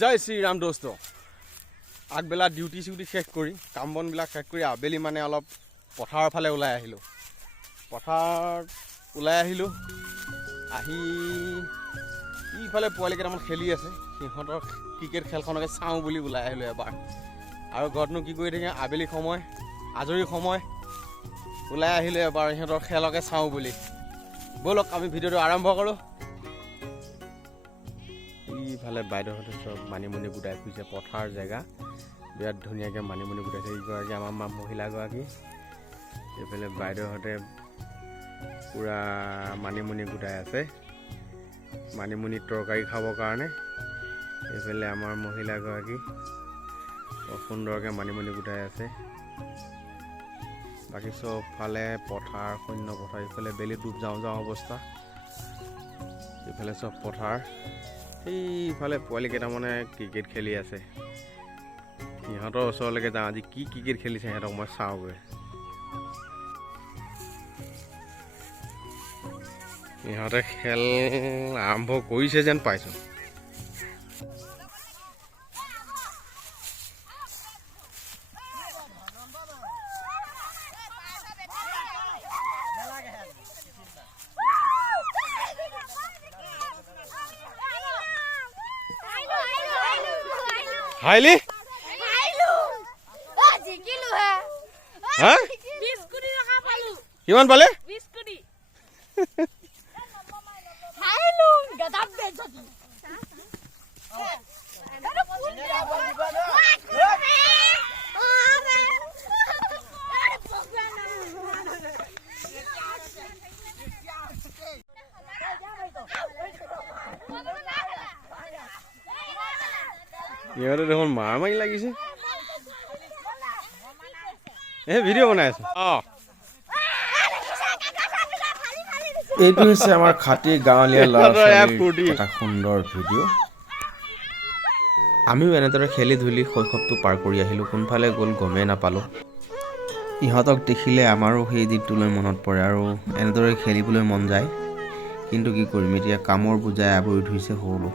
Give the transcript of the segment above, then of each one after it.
জয় শ্ৰীৰাম দোস্ত আগবেলা ডিউটি চিউটি শেষ কৰি কাম বনবিলাক শেষ কৰি আবেলি মানে অলপ পথাৰৰ ফালে ওলাই আহিলোঁ পথাৰত ওলাই আহিলোঁ আহি ইফালে পোৱালি কেইটামান খেলি আছে সিহঁতৰ ক্ৰিকেট খেলখনকে চাওঁ বুলি ওলাই আহিলোঁ এবাৰ আৰু ঘৰতনো কি কৰি থাকে আবেলি সময় আজৰি সময় ওলাই আহিলোঁ এবাৰ সিহঁতৰ খেলকে চাওঁ বুলি ব'লক আমি ভিডিঅ'টো আৰম্ভ কৰোঁ ইফালে বাইদেউহঁতে চব মানিমুনি গোটাই ফুৰিছে পথাৰ জেগা বিৰাট ধুনীয়াকৈ মানিমুনি গোটাইছে এইগৰাকী আমাৰ মহিলাগৰাকী এইফালে বাইদেউহঁতে পূৰা মানিমুনি গোটাই আছে মানিমুনি তৰকাৰী খাবৰ কাৰণে এইফালে আমাৰ মহিলাগৰাকী বৰ সুন্দৰকৈ মানিমুনি গোটাই আছে বাকী চবফালে পথাৰ শূন্য পথাৰ ইফালে বেলি ডুব যাওঁ অৱস্থা ইফালে চব পথাৰ সেইফালে পোৱালি কেইটামানে ক্ৰিকেট খেলি আছে সিহঁতৰ ওচৰলৈকে যাওঁ আজি কি ক্ৰিকেট খেলিছে সিহঁতক মই চাওঁগৈ সিহঁতে খেল আৰম্ভ কৰিছে যেন পাইছোঁ হাইলি কিমান পালে ইহঁতে দেখোন মাৰি লাগিছে ভিডিঅ' বনাই আছো এইটো হৈছে আমাৰ খাটি গাঁৱলীয়া ল'ৰা-ছোৱালীৰ এটা সুন্দৰ ভিডিঅ' আমিও এনেদৰে খেলি ধূলি শৈশৱটো পাৰ কৰি আহিলোঁ কোনফালে গ'ল গমেই নাপালোঁ ইহঁতক দেখিলে আমাৰো সেই দিনটোলৈ মনত পৰে আৰু এনেদৰে খেলিবলৈ মন যায় কিন্তু কি কৰিম এতিয়া কামৰ বোজাই আৱৰি ধৰিছে সকলো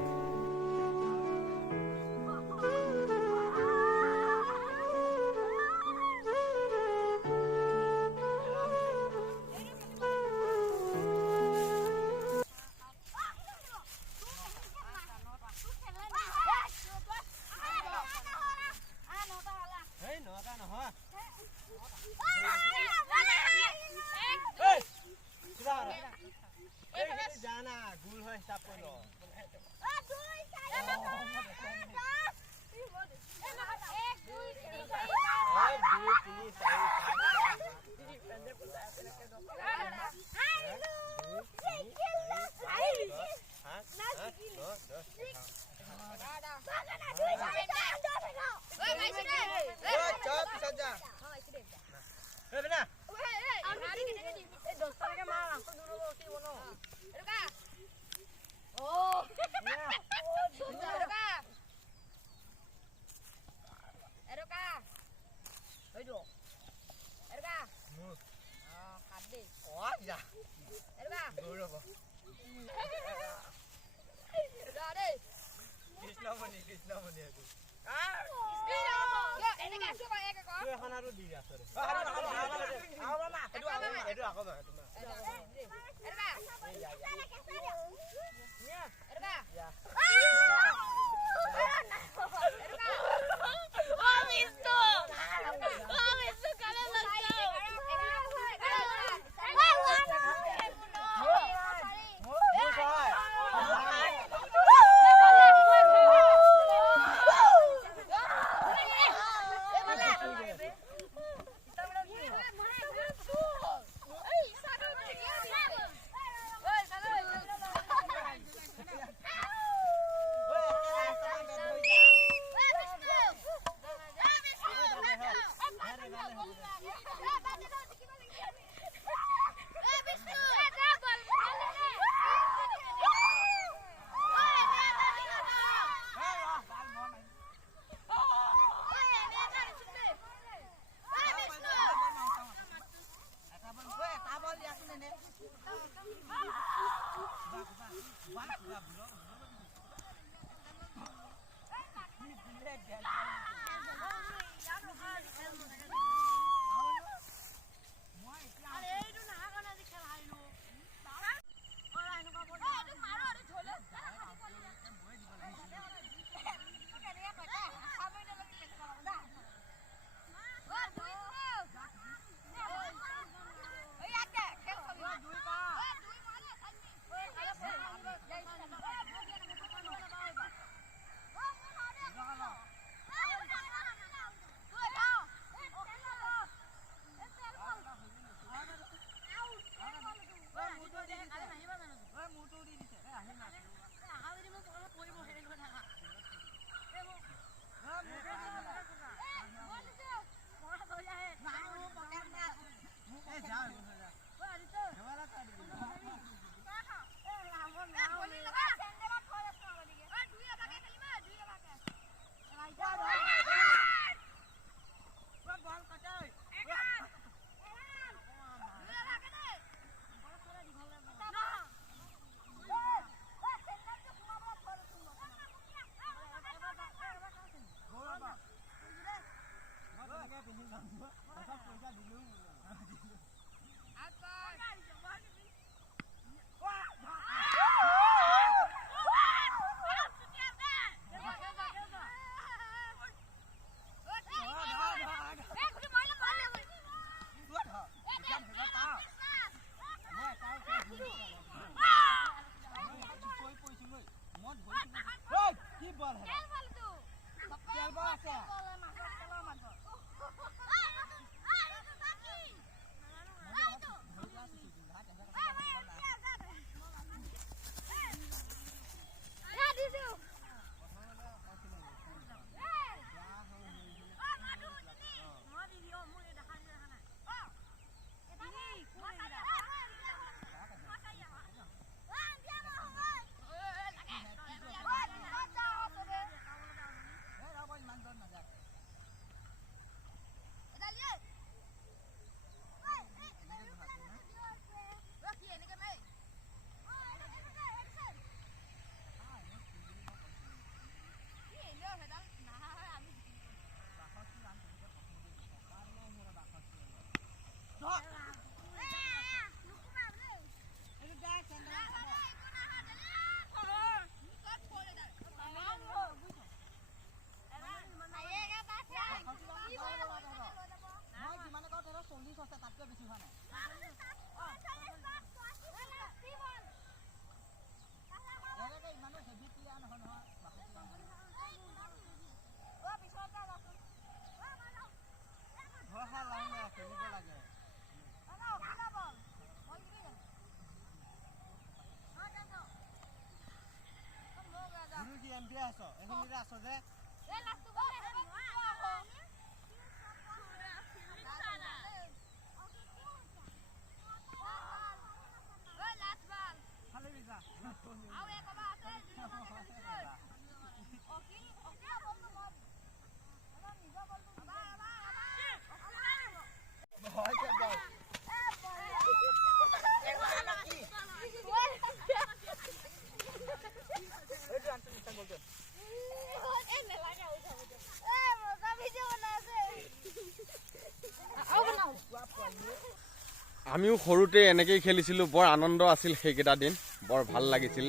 আমিও সৰুতে এনেকেই খেলিছিলোঁ, বৰ আনন্দ আছিল সেইকেইটা দিন, বৰ ভাল লাগিছিল।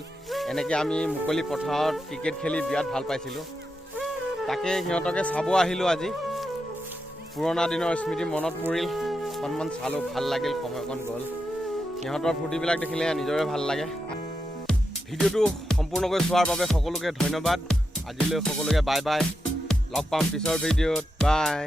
এনেকৈ আমি মুকলি পথাৰত ক্ৰিকেট খেলি বিৰাট ভাল পাইছিলোঁ। তাকে সিহঁতকে চাব আহিলোঁ আজি। পুৰণা দিনৰ স্মৃতি মনত পৰিল, অকণমান চালোঁ, ভাল লাগিল, সময়কণ গ'ল। সিহঁতৰ ফূৰ্তিবিলাক দেখিলে নিজৰে ভাল লাগে। ভিডিঅ'টো সম্পূৰ্ণকৈ চোৱাৰ বাবে সকলোকে ধন্যবাদ। আজিলৈ সকলোকে বাই বাই, লগ পাম পিছৰ ভিডিঅ'ত, বাই।